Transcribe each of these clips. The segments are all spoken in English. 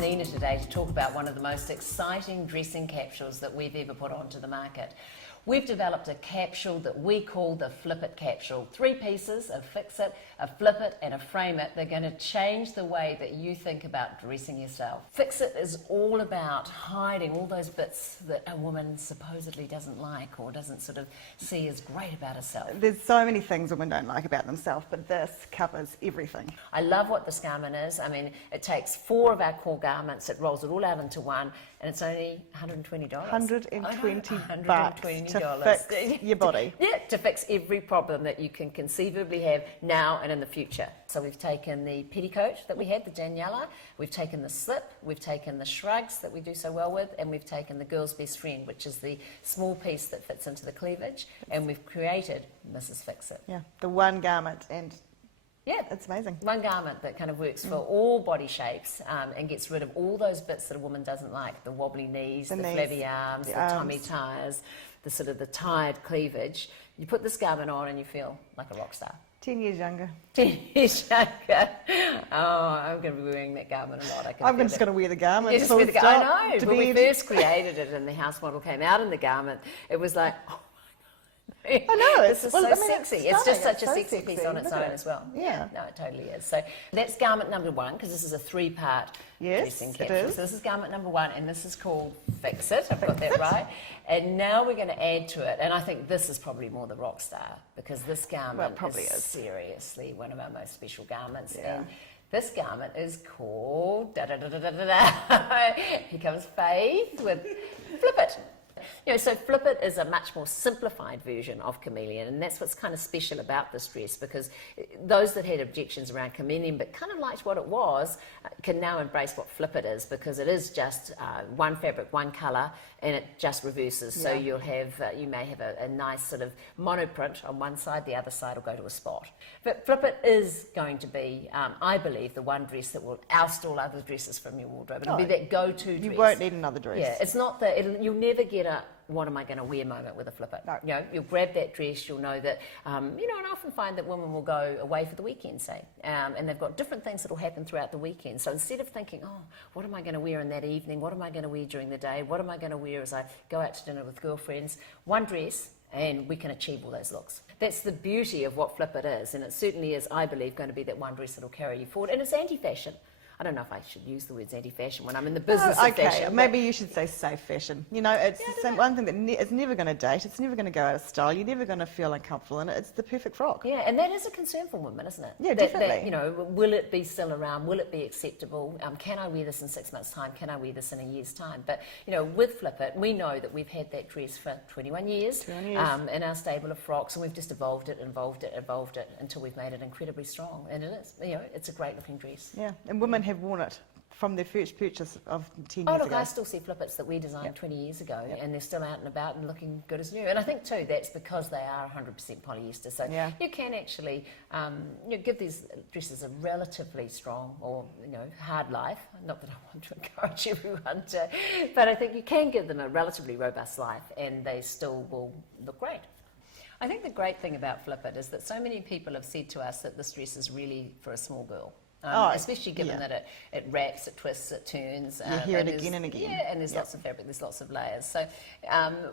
Nina today to talk about one of the most exciting dressing capsules that we've ever put onto the market. We've developed a capsule that we call the FlipIt capsule. 3 pieces of FixIt, a FlipIt and a FrameIt. They're going to change the way that you think about dressing yourself. FixIt is all about hiding all those bits that a woman supposedly doesn't like or doesn't sort of see as great about herself. There's so many things women don't like about themselves, but this covers everything. I love what this garment is. I mean, it takes 4 of our core garments, it rolls it all out into one, and it's only $120. $120 to fix your body. Yeah, to fix every problem that you can conceivably have now and in the future. So we've taken the petticoat that we had, the Daniela, we've taken the slip, we've taken the shrugs that we do so well with, and we've taken the girl's best friend, which is the small piece that fits into the cleavage, and we've created Mrs. Fix-It. Yeah, the one garment, and yeah, it's amazing. One garment that kind of works for all body shapes and gets rid of all those bits that a woman doesn't like, the wobbly knees, the flabby arms, the tummy tires, the sort of the tired cleavage. You put this garment on and you feel like a rock star. 10 years younger. 10 years younger. Oh, I'm going to be wearing that garment a lot. I'm just going to wear the garment. I know. When we first created it and the house model came out in the garment, it was like, oh, I know, this is so sexy. It's just such a sexy piece on its own as well. Yeah. No, it totally is. So that's garment number 1, because this is a 3-part dressing capsule. So this is garment number 1, and this is called Fix It. I've got that right. And now we're going to add to it, and I think this is probably more the rock star, because this garment is seriously one of our most special garments. Yeah. And this garment is called Here comes Faith with FlipIt. You know, so FlipIt is a much more simplified version of Chameleon, and that's what's kind of special about this dress, because those that had objections around Chameleon but kind of liked what it was can now embrace what FlipIt is, because it is just one fabric, one colour, and it just reverses. So you'll have, you may have a nice sort of monoprint on one side, the other side will go to a spot. But FlipIt is going to be, I believe, the one dress that will oust all other dresses from your wardrobe. It'll be that go-to dress. You won't need another dress. Yeah, it's not that, you'll never get a what am I going to wear moment with a FlipIt. No. You know, you'll grab that dress, you'll know that, you know, and I often find that women will go away for the weekend, say, and they've got different things that will happen throughout the weekend. So instead of thinking, oh, what am I going to wear in that evening? What am I going to wear during the day? What am I going to wear as I go out to dinner with girlfriends? One dress, and we can achieve all those looks. That's the beauty of what FlipIt is, and it certainly is, I believe, going to be that one dress that will carry you forward. And it's anti-fashion. I don't know if I should use the words anti-fashion when I'm in the business of fashion. Maybe you should say safe fashion. You know, it's one thing that it's never going to date, it's never going to go out of style, you're never going to feel uncomfortable in it. It's the perfect frock. Yeah, and that is a concern for women, isn't it? Yeah, definitely. You know, will it be still around? Will it be acceptable? Can I wear this in 6 months' time? Can I wear this in a year's time? But, you know, with FlipIt, we know that we've had that dress for 21 years, in our stable of frocks, and we've just evolved it until we've made it incredibly strong. And it is, you know, it's a great looking dress. Yeah, and women have worn it from their first purchase of 10 years ago. Oh, look, I still see FlipIts that we designed 20 years ago, and they're still out and about and looking good as new. And I think, too, that's because they are 100% polyester. So you can actually you know, give these dresses a relatively strong or, you know, hard life. Not that I want to encourage everyone to, but I think you can give them a relatively robust life and they still will look great. I think the great thing about FlipIt is that so many people have said to us that this dress is really for a small girl. Especially given that it wraps, it twists, it turns. You hear it again and again. Yeah, and there's lots of fabric, there's lots of layers. So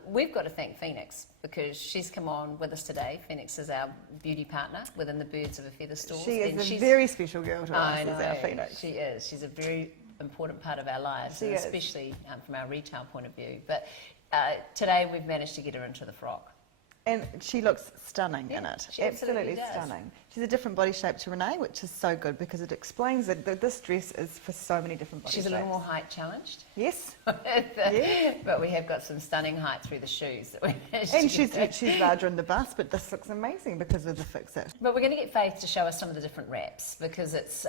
we've got to thank Phoenix, because she's come on with us today. Phoenix is our beauty partner within the Birds of a Feather stores. She is a very special girl to us, I know, our Phoenix. She is. She's a very important part of our lives, especially from our retail point of view. But today we've managed to get her into the frock. And she looks stunning in it. She absolutely stunning. She's a different body shape to Renee, which is so good because it explains that this dress is for so many different body shapes. She's a little more height challenged. Yes. But we have got some stunning height through the shoes that we managed and she's larger in the bust, but this looks amazing because of the FixIt. But we're going to get Faith to show us some of the different wraps, because it's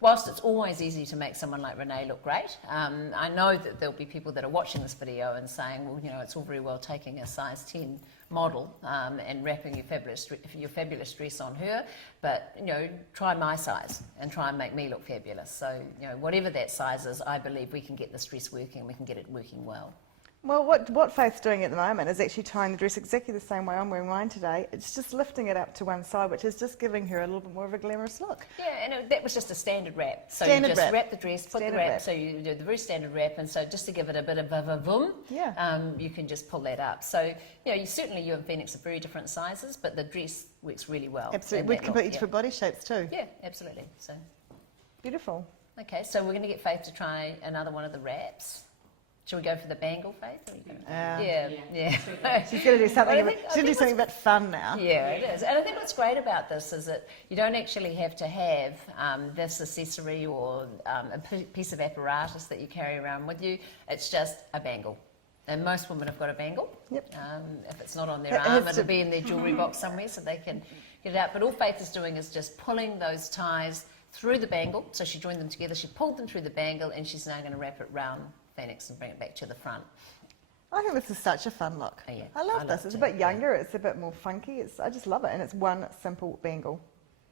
whilst it's always easy to make someone like Renee look great, I know that there'll be people that are watching this video and saying, well, you know, it's all very well taking a size 10 model and wrapping your fabulous dress on her, but, you know, try my size and try and make me look fabulous. So, you know, whatever that size is, I believe we can get this dress working, we can get it working well. Well, what Faith's doing at the moment is actually tying the dress exactly the same way I'm wearing mine today. It's just lifting it up to one side, which is just giving her a little bit more of a glamorous look. Yeah, and that was just a standard wrap. So Standard you just wrap. wrap the dress, put Standard the wrap, wrap. so you do the very standard wrap, and so just to give it a bit of a voom, Yeah. you can just pull that up. So, you know, you and Phoenix are very different sizes, but the dress works really well. Absolutely. in With that completely look, different body shapes too. Yeah, absolutely. So, Beautiful. okay, so we're going to get Faith to try another one of the wraps. Shall we go for the bangle, Faith? Or you go? Yeah. She's going to do something. Well, She's going to do something a bit fun now. Yeah, it is. And I think what's great about this is that you don't actually have to have this accessory or a piece of apparatus that you carry around with you. It's just a bangle. And most women have got a bangle. Yep. If it's not on their arm, it'll be in their jewellery box somewhere so they can get it out. But all Faith is doing is just pulling those ties through the bangle. So she joined them together, she pulled them through the bangle, and she's now going to wrap it round Phoenix and bring it back to the front. I think this is such a fun look. Oh, yeah. I love this. It's a bit younger. It's a bit more funky. I just love it. And it's one simple bangle.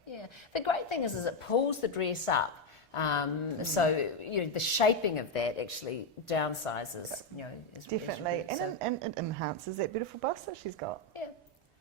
Yeah. The great thing is it pulls the dress up. So you know, the shaping of that actually downsizes. You know, is Definitely. is really, And it enhances that beautiful bust that she's got. yeah.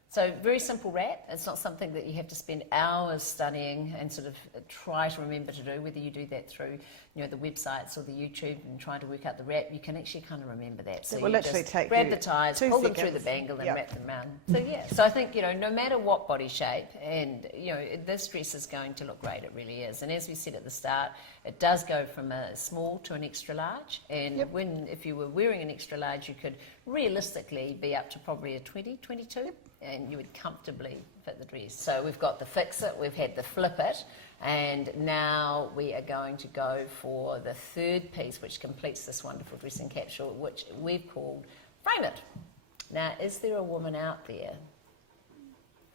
So very simple wrap. It's not something that you have to spend hours studying and sort of try to remember to do, whether you do that through, you know, the websites or the YouTube and trying to work out the wrap. You can actually kind of remember that. So It will you literally just take grab you the ties, 2 pull them through seconds. the bangle and Yep. wrap them around. So yeah, so I think, you know, no matter what body shape, and, you know, this dress is going to look great. It really is. And as we said at the start, it does go from a small to an extra large. And Yep. if you were wearing an extra large, you could realistically be up to probably a 20, 22. And you would comfortably fit the dress. So we've got the FixIt, we've had the FlipIt, and now we are going to go for the third piece, which completes this wonderful dressing capsule, which we've called FrameIt. Now, is there a woman out there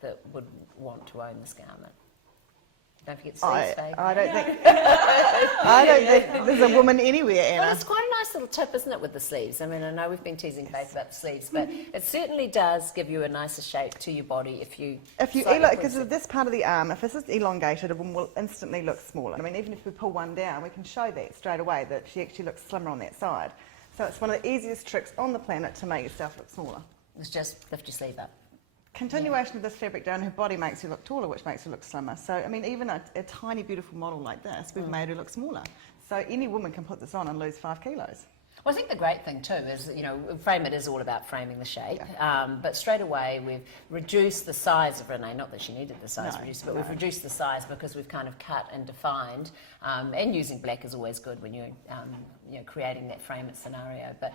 that would want to own this garment? Don't forget sleeves, Faith. I don't think there's a woman anywhere, Anna. Well, it's quite a nice little tip, isn't it, with the sleeves? I mean, I know we've been teasing Faith about the sleeves, but it certainly does give you a nicer shape to your body if you Because of this part of the arm, if this is elongated, a woman will instantly look smaller. I mean, even if we pull one down, we can show that straight away that she actually looks slimmer on that side. So it's one of the easiest tricks on the planet to make yourself look smaller. It's just lift your sleeve up. Continuation of this fabric down her body makes her look taller, which makes her look slimmer. So, I mean, even a tiny, beautiful model like this, we've made her look smaller. So any woman can put this on and lose 5 kilos. Well, I think the great thing too is, you know, FrameIt is all about framing the shape, but straight away we've reduced the size of Renee, not that she needed the size reduced, but we've reduced the size because we've kind of cut and defined, and using black is always good when you're creating that FrameIt scenario. But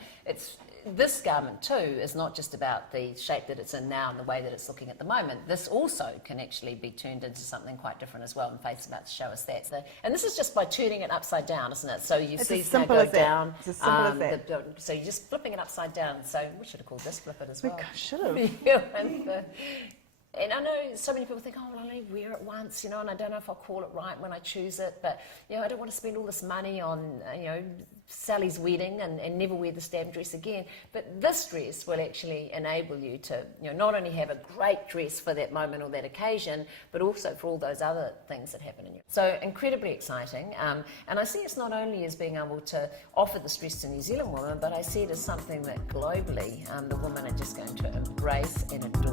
this garment too is not just about the shape that it's in now and the way that it's looking at the moment. This also can actually be turned into something quite different as well, and Faith's about to show us that. So, and this is just by turning it upside down, isn't it? So you see as simple now as go that. down. It's as simple as that. So you're just flipping it upside down. So we should have called this FlipIt as well. We should have. And I know so many people think, oh, well, I only wear it once, you know, and I don't know if I'll call it right when I choose it, but, you know, I don't want to spend all this money on, Sally's wedding and never wear this damn dress again. But this dress will actually enable you to, not only have a great dress for that moment or that occasion, but also for all those other things that happen in you. So incredibly exciting. And I see it's not only as being able to offer this dress to New Zealand women, but I see it as something that globally the women are just going to embrace and adore.